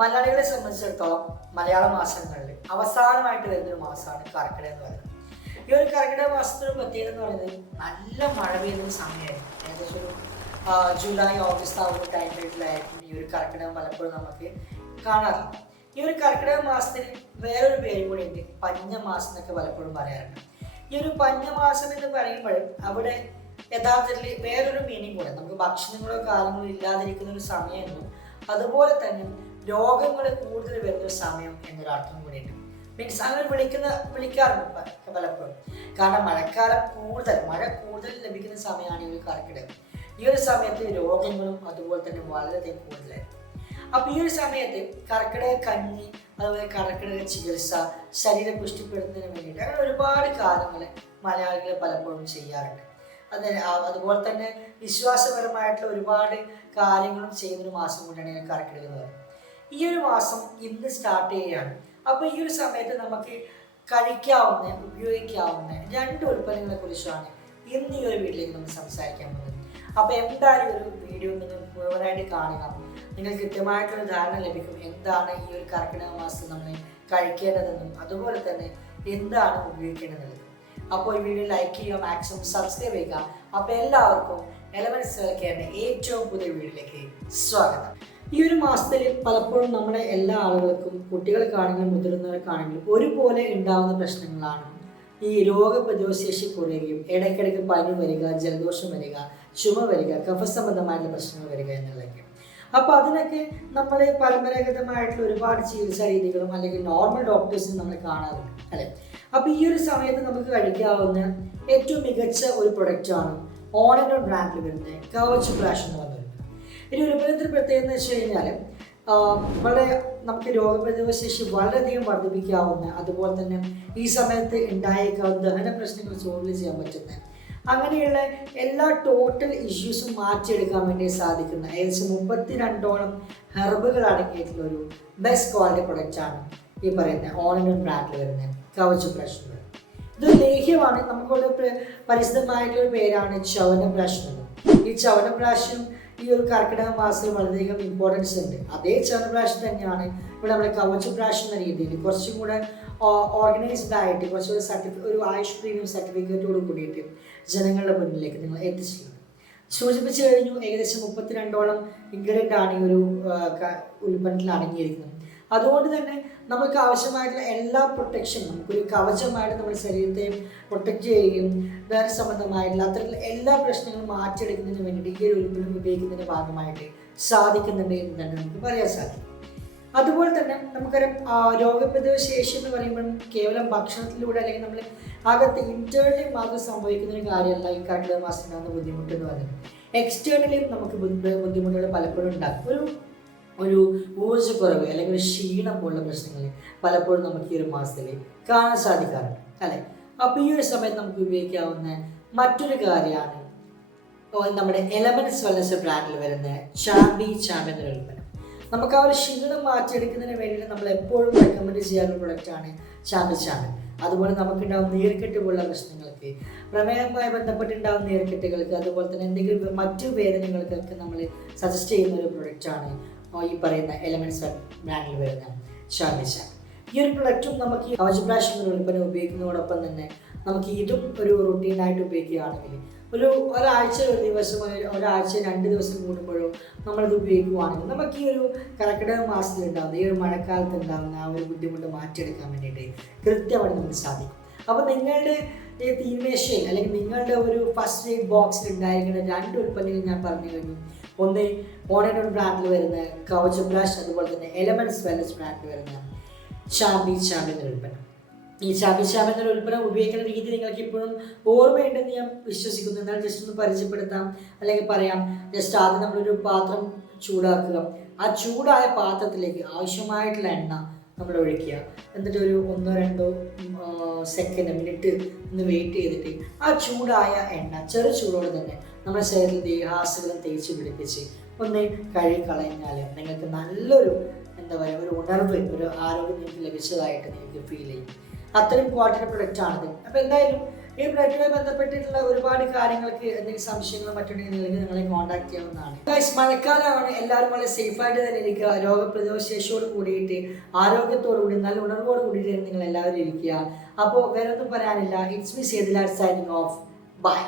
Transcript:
മലയാളികളെ സംബന്ധിച്ചിടത്തോളം മലയാള മാസങ്ങളിൽ അവസാനമായിട്ട് വരുന്നൊരു മാസമാണ് കർക്കിടകം എന്ന് പറയുന്നത്. ഈ ഒരു കർക്കിടക മാസത്തിൻ്റെ പ്രത്യേകത എന്ന് പറയുന്നത് നല്ല മഴ പെയ്യുന്ന സമയമായിരുന്നു. ഏകദേശം ഒരു ജൂലൈ ഓഗസ്റ്റ് ആ ഒരു ടൈം പീരീഡിലായിരിക്കും ഈ ഒരു കർക്കിടകം പലപ്പോഴും നമുക്ക് കാണാറുണ്ട്. ഈ ഒരു കർക്കിടക മാസത്തിന് വേറൊരു പേര് കൂടിയുണ്ട്, പഞ്ഞമാസം എന്നൊക്കെ പലപ്പോഴും പറയാറുണ്ട്. ഈ ഒരു പഞ്ഞമാസം എന്ന് പറയുമ്പോഴും അവിടെ യഥാർത്ഥത്തിൽ വേറൊരു മീനിങ് കൂടെ, നമുക്ക് ഭക്ഷണങ്ങളോ കാര്യങ്ങളോ ഇല്ലാതിരിക്കുന്ന ഒരു സമയമെന്നും അതുപോലെ തന്നെ രോഗങ്ങൾ കൂടുതൽ വരുന്ന സമയം എന്നൊരർത്ഥം കൂടിയുണ്ട്. മീൻസ് അങ്ങനെ വിളിക്കാറുണ്ട് പലപ്പോഴും. കാരണം മഴ കൂടുതൽ ലഭിക്കുന്ന സമയമാണ് ഈ ഒരു കർക്കിടകം. ഈ ഒരു സമയത്ത് രോഗങ്ങളും അതുപോലെ തന്നെ വളരെയധികം കൂടുതലായിരുന്നു. അപ്പോൾ ഈ ഒരു സമയത്ത് കർക്കിടക കഞ്ഞി, അതുപോലെ കർക്കിടക ചികിത്സ, ശരീരം പുഷ്ടിപ്പെടുത്തുന്നതിന് വേണ്ടിയിട്ട് അങ്ങനെ ഒരുപാട് കാര്യങ്ങൾ മലയാളികൾ പലപ്പോഴും ചെയ്യാറുണ്ട്. അതുപോലെ തന്നെ വിശ്വാസപരമായിട്ടുള്ള ഒരുപാട് കാര്യങ്ങളും ചെയ്യുന്നൊരു മാസം കൊണ്ടാണ് കർക്കിടകം എന്ന് പറയുന്നത്. ഈ ഒരു മാസം ഇന്ന് സ്റ്റാർട്ട് ചെയ്യുകയാണ്. അപ്പോൾ ഈ ഒരു സമയത്ത് നമുക്ക് കഴിക്കാവുന്ന, ഉപയോഗിക്കാവുന്ന 2 ഉൽപ്പന്നങ്ങളെ കുറിച്ചാണ് ഇന്ന് ഈ ഒരു വീട്ടിലേക്ക് നമ്മൾ സംസാരിക്കാൻ പോകുന്നത്. അപ്പോൾ എന്തായാലും ഒരു വീഡിയോ നിങ്ങൾ മുഴുവനായിട്ട് കാണുക. നിങ്ങൾക്ക് കൃത്യമായിട്ടുള്ള ധാരണ ലഭിക്കും എന്താണ് ഈ ഒരു കർക്കിടക മാസത്തിൽ നമ്മൾ കഴിക്കേണ്ടതെന്നും അതുപോലെ തന്നെ എന്താണ് ഉപയോഗിക്കേണ്ടതെന്നും. അപ്പോൾ ഈ വീഡിയോ ലൈക്ക് ചെയ്യുക, മാക്സിമം സബ്സ്ക്രൈബ് ചെയ്യുക. അപ്പോൾ എല്ലാവർക്കും എലമെന്റ്സ് കേരള ഏറ്റവും പുതിയ വീഡിയോയിലേക്ക് സ്വാഗതം. ഈ ഒരു മാസത്തിൽ പലപ്പോഴും നമ്മുടെ എല്ലാ ആളുകൾക്കും, കുട്ടികൾക്കാണെങ്കിലും മുതിർന്നവർക്കാണെങ്കിലും ഒരുപോലെ ഉണ്ടാകുന്ന പ്രശ്നങ്ങളാണ് ഈ രോഗപ്രതിരോധശേഷി കുറയുകയും ഇടയ്ക്കിടയ്ക്ക് പനി വരിക, ജലദോഷം വരിക, ചുമ വരിക, കഫസംബന്ധമായിട്ടുള്ള പ്രശ്നങ്ങൾ വരിക എന്നുള്ളതൊക്കെ. അപ്പോൾ അതിനൊക്കെ നമ്മൾ പരമ്പരാഗതമായിട്ടുള്ള ഒരുപാട് ചികിത്സാ രീതികളും അല്ലെങ്കിൽ നോർമൽ ഡോക്ടേഴ്സിനും നമ്മൾ കാണാറുണ്ട് അല്ലേ. അപ്പോൾ ഈ ഒരു സമയത്ത് നമുക്ക് കഴിക്കാവുന്ന ഏറ്റവും മികച്ച ഒരു പ്രൊഡക്റ്റാണ് ഓണനോ ബ്രാൻഡിൽ വരുന്ന കവച് ഫ്ലാഷ് എന്ന് പറഞ്ഞത്. ഈ ഉൽപ്പന്നത്തിൻ്റെ പ്രത്യേകത എന്ന് വെച്ച് കഴിഞ്ഞാൽ വളരെ നമുക്ക് രോഗപ്രതിരോധ ശേഷി വളരെയധികം വർദ്ധിപ്പിക്കാവുന്ന, അതുപോലെ തന്നെ ഈ സമയത്ത് ഉണ്ടായേക്കാവുന്ന ദഹന പ്രശ്നങ്ങൾ സോൾവ് ചെയ്യാൻ പറ്റുന്ന, അങ്ങനെയുള്ള എല്ലാ ടോട്ടൽ ഇഷ്യൂസും മാറ്റിയെടുക്കാൻ വേണ്ടി സാധിക്കുന്ന ഏകദേശം 32ഓളം ഹെർബുകൾ അടങ്ങിയിട്ടുള്ള ഒരു ബെസ്റ്റ് ക്വാളിറ്റി പ്രൊഡക്റ്റാണ് ഈ പറയുന്ന ഓണനോ ബ്രാൻഡിൽ വരുന്ന കവച് ബ്രഷ്. ഇതൊരു ലേഹ്യമാണ്. നമുക്കിവിടെ പരിചിതമായിട്ടുള്ളൊരു പേരാണ് ചവനപ്രാശ് എന്നത്. ഈ ചവനപ്രാശും ഈ ഒരു കർക്കിടക മാസത്തിൽ വളരെയധികം ഇമ്പോർട്ടൻസ് ഉണ്ട്. അതേ ചവനപ്രാശ് തന്നെയാണ് ഇവിടെ നമ്മുടെ കവച് പ്രാശ് എന്ന രീതിയിൽ കുറച്ചും കൂടെ ഓർഗനൈസ്ഡ് ആയിട്ട് കുറച്ചുകൂടെ ഒരു ആയുഷ് പ്രീമിയം സർട്ടിഫിക്കറ്റോട് കൂടിയിട്ട് ജനങ്ങളുടെ മുന്നിലേക്ക് നിങ്ങൾ എത്തിച്ചിട്ടുണ്ട്. സൂചിപ്പിച്ചു കഴിഞ്ഞു, ഏകദേശം 32ഓളം ഇൻഗ്രീഡിയൻ്റ് ആണ് ഈ ഒരു ഉൽപ്പന്നത്തിൽ അടങ്ങിയിരിക്കുന്നത്. അതുകൊണ്ട് തന്നെ നമുക്ക് ആവശ്യമായിട്ടുള്ള എല്ലാ പ്രൊട്ടക്ഷനും, നമുക്കൊരു കവചമായിട്ട് നമ്മുടെ ശരീരത്തെ പ്രൊട്ടക്റ്റ് ചെയ്യുകയും വേറെ സംബന്ധമായിട്ടുള്ള അത്തരത്തിലുള്ള എല്ലാ പ്രശ്നങ്ങളും മാറ്റിയെടുക്കുന്നതിന് വേണ്ടിയിട്ട് ഈ ഒരു ഉൽപ്പന്നം ഉപയോഗിക്കുന്നതിൻ്റെ ഭാഗമായിട്ട് സാധിക്കുന്നുണ്ട് എന്ന് തന്നെ നമുക്ക് പറയാൻ സാധിക്കും. അതുപോലെ തന്നെ നമുക്കറിയാം, രോഗപ്രതിരോധ ശേഷി എന്ന് പറയുമ്പോൾ കേവലം ഭക്ഷണത്തിലൂടെ അല്ലെങ്കിൽ നമ്മൾ അകത്ത് ഇൻറ്റേർണലി മാത്രം സംഭവിക്കുന്ന ഒരു കാര്യമല്ല ഈ കർക്കിടക മാസത്തിനാകുന്ന ബുദ്ധിമുട്ട് എന്ന് പറയുന്നത്. എക്സ്റ്റേർണലിയും നമുക്ക് ബുദ്ധിമുട്ടുകൾ പലപ്പോഴും ഉണ്ടാകും. ഒരു ഊർജ്ജക്കുറവ് അല്ലെങ്കിൽ ഒരു ക്ഷീണം പോലുള്ള പ്രശ്നങ്ങൾ പലപ്പോഴും നമുക്ക് ഈ ഒരു മാസത്തിൽ കാണാൻ സാധിക്കാറുണ്ട് അല്ലേ. അപ്പോൾ ഈ ഒരു സമയത്ത് നമുക്ക് ഉപയോഗിക്കാവുന്ന മറ്റൊരു കാര്യമാണ് നമ്മുടെ എലമെന്റ്സ് വെൽനസ് ബ്രാൻഡിൽ വരുന്ന ചാമ്പി എന്നൊരു ഉൽപ്പന്നം. നമുക്ക് ആ ഒരു ക്ഷീണം മാറ്റിയെടുക്കുന്നതിന് വേണ്ടിയിട്ട് നമ്മൾ എപ്പോഴും റെക്കമെൻഡ് ചെയ്യാറുള്ള പ്രൊഡക്റ്റാണ് ചാമ്പി. അതുപോലെ നമുക്കുണ്ടാകുന്ന നീർക്കെട്ട് പോലുള്ള പ്രശ്നങ്ങൾക്ക്, പ്രമേഹവുമായി ബന്ധപ്പെട്ടുണ്ടാകുന്ന നീർക്കെട്ടുകൾക്ക്, അതുപോലെ തന്നെ എന്തെങ്കിലും മറ്റു വേദനകൾക്കൊക്കെ നമ്മൾ സജസ്റ്റ് ചെയ്യുന്ന ഒരു പ്രൊഡക്റ്റാണ് ഈ പറയുന്ന എലമെന്റ്സ് ബ്രാൻഡിൽ വരുന്ന ചാമ്പി. ഈ ഒരു പ്രൊഡക്റ്റും നമുക്ക് ഈ കവച് ഫ്ലാഷ് എന്ന ഉൽപ്പന്നം ഉപയോഗിക്കുന്നതോടൊപ്പം തന്നെ നമുക്ക് ഇതും ഒരു റുട്ടീനായിട്ട് ഉപയോഗിക്കുകയാണെങ്കിൽ ഒരാഴ്ച ഒരു ദിവസം, ഒരാഴ്ച 2 ദിവസം കൂടുമ്പോഴോ നമ്മളിത് ഉപയോഗിക്കുകയാണെങ്കിൽ നമുക്ക് ഈ ഒരു കർക്കിടക മാസത്തിൽ ഉണ്ടാകുന്ന, ഈ ഒരു മഴക്കാലത്ത് ഉണ്ടാകുന്ന ആ ഒരു ബുദ്ധിമുട്ട് മാറ്റിയെടുക്കാൻ വേണ്ടിയിട്ട് കൃത്യമായിട്ട് നമുക്ക് സാധിക്കും. അപ്പോൾ നിങ്ങളുടെ തീന്മേശയിൽ അല്ലെങ്കിൽ നിങ്ങളുടെ ഒരു ഫസ്റ്റ് എയ്ഡ് ബോക്സിൽ ഉണ്ടായിരിക്കുന്ന 2 ഉൽപ്പന്നങ്ങൾ ഞാൻ പറഞ്ഞു കഴിഞ്ഞു. ഒന്ന് ഓണനോ ബ്രാൻഡിൽ വരുന്ന കവച് ഫ്ലാഷ്, അതുപോലെ തന്നെ എലമെന്റ്സ് വെൽനസ് ബ്രാൻഡിൽ വരുന്ന ചാമ്പി എന്നൊരു ഉൽപ്പന്നം. ഈ ചാമ്പി എന്നൊരു ഉൽപ്പന്നം ഉപയോഗിക്കുന്ന രീതി നിങ്ങൾക്ക് ഇപ്പോഴും ഓർമ്മയുണ്ടെന്ന് ഞാൻ വിശ്വസിക്കുന്നു. എന്നാൽ ജസ്റ്റ് ഒന്ന് പരിചയപ്പെടുത്താം അല്ലെങ്കിൽ പറയാം. ജസ്റ്റ് ആദ്യം നമ്മളൊരു പാത്രം ചൂടാക്കുക. ആ ചൂടായ പാത്രത്തിലേക്ക് ആവശ്യമായിട്ടുള്ള എണ്ണ നമ്മൾ ഒഴിക്കുക. എന്നിട്ട് ഒരു 1-2 സെക്കൻഡ് മിനിറ്റ് ഒന്ന് വെയിറ്റ് ചെയ്തിട്ട് ആ ചൂടായ എണ്ണ ചെറു ചൂടോടെ തന്നെ നമ്മുടെ ശരീരത്തിൽ ദേഹാസകലം തേച്ച് പിടിപ്പിച്ച് ഒന്ന് കഴുകിക്കളഞ്ഞാൽ നിങ്ങൾക്ക് നല്ലൊരു ഒരു ഉണർവ്, ഒരു ആരോഗ്യം നിങ്ങൾക്ക് ലഭിച്ചതായിട്ട് നിങ്ങൾക്ക് ഫീൽ ചെയ്യും. അത്രയും ക്വാളിറ്റി പ്രൊഡക്റ്റാണിത്. അപ്പോൾ എന്തായാലും ഈ ബ്ലഡുമായി ബന്ധപ്പെട്ടിട്ടുള്ള ഒരുപാട് കാര്യങ്ങൾക്ക് എന്തെങ്കിലും സംശയങ്ങളോ മറ്റുണ്ടെങ്കിൽ നിങ്ങളെ കോൺടാക്ട് ചെയ്യാവുന്നതാണ്. ഗൈസ്, മഴക്കാലമാണ്. എല്ലാവരും വളരെ സേഫായിട്ട് തന്നെ ഇരിക്കുക. രോഗപ്രതിരോധ ശേഷിയോട് കൂടിയിട്ട് ആരോഗ്യത്തോടു കൂടി നല്ല ഉണർവോട് കൂടിയിട്ട് നിങ്ങൾ എല്ലാവരും ഇരിക്കുക. അപ്പോൾ വേറെ ഒന്നും പറയാനില്ല. It's me Sedilal signing off. By.